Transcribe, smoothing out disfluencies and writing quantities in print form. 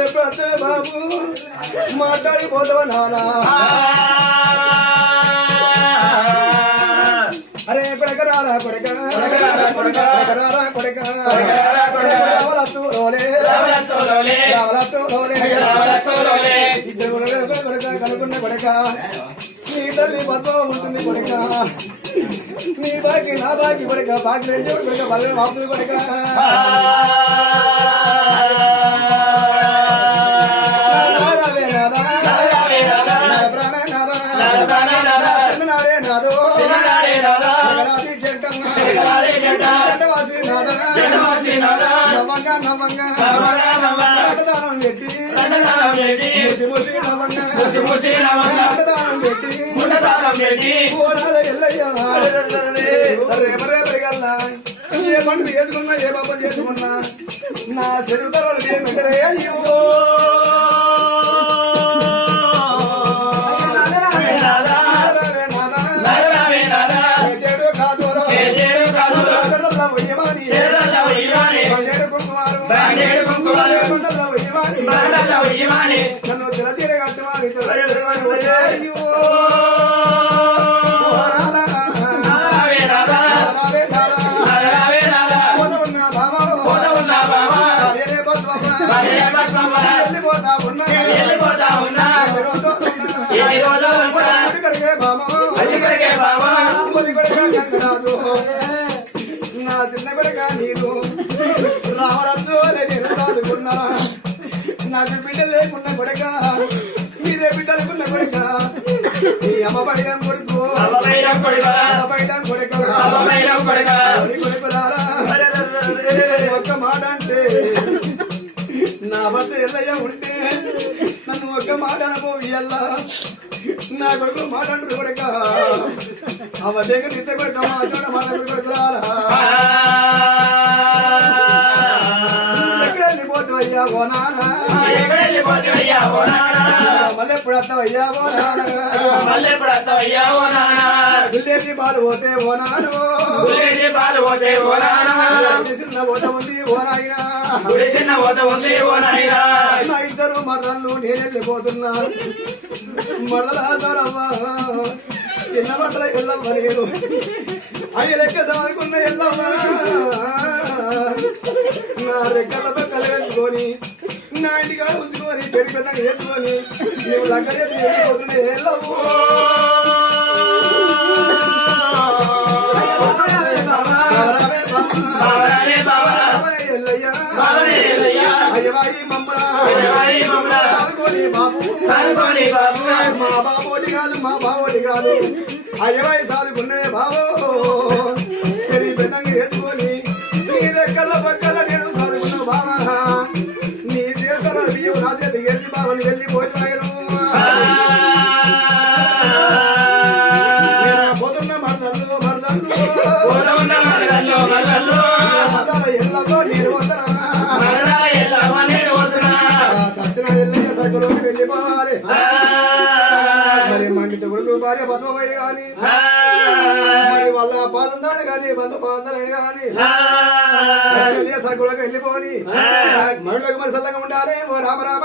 మళ్ళీ ప్రతి బాబు మాట్లాడిపోతావు నానా అరే కొడక రారా కొడక రారా కొడక కనుకున్న కొడక నీ తల్లి బతువ ఉంటుంది కొడక నీ బాకి నా బాకి కొడక బాకి రెండు కొడక బలం ఆపుతుంది కొడక ఏ పండు చేసుకున్నా ఏ పాపం చేసుకున్నా నా చెరువుతలు ఏమిటరే నన్ను తిరచీర కట్టువాని నా చిన్న కొడుక నీకు రావరద్దు నేను రాదుకున్నా నాకు బిడ్డ లేకున్న కొడుక మీరే బిడ్డలుకున్న కొడుక నీ అమ్మ పడిన కొడుకు కొడుకులారా ఒక్క మాట అంటే నా భర్త ఎల్లయ్య ఉంటే నన్ను ఒక్క మాట అనుభవియల్లా నా కొడుకు మాట్లాడు కొడుక అవ దగ్గర నిత్య కొడుక మా చోట మాట్లాడు కొడుకులారా ఎక్కడ వెళ్ళిపోతావయ్యా ఓ నాన్న మళ్ళెప్పుడు వస్తావయ్యా ఓ నాన్న గుల్లేసి పాలు పోతే ఓ నాన్న చిన్న ఓట ఉంది ఓ నాయన నా ఇద్దరు మరదళ్ళు నేను వెళ్ళిపోతున్నా మరదలాసారవ్వా చిన్న బట్టల ఎల్లమ్మ నేను అవి లెక్క చదువుకున్న ఎల్లమ్మ నా రెక్కల పక్కలు వేసుకొని నా ఇంటికాడ ఉంచుకొని పెరిగి పెద్దగా వేసుకొని నువ్వు దగ్గరే వెళ్ళిపోతున్నా ఎల్లమ్మ మా బాబోటి కాదు మా బాబోటి కాదు అయ్యవాయి సాదుకున్నాయి బాబో పెరిగి పెద్దగా వేసుకొని నీ దగ్గర పక్కల నేను సాదుకున్నావు బాబా నీ చేతుల బియ్యం నా చేతికి వేసి బాబని వెళ్ళిపోయినాయను పోతున్న మరదళ్ళు ఎల్లతో నేను సచ్చిన వెళ్ళిన సరుకులోకి వెళ్ళిపోవాలి మరి మంగిత కొడుకు భార్య పద్మపైన కానీ మరి వాళ్ళ పాదందాడు కానీ బంధు పాదందాడు కానీ సరుకులోకి వెళ్ళిపోని మహిళలకు మరి సల్లగా ఉండాలి ఓ రామ రామ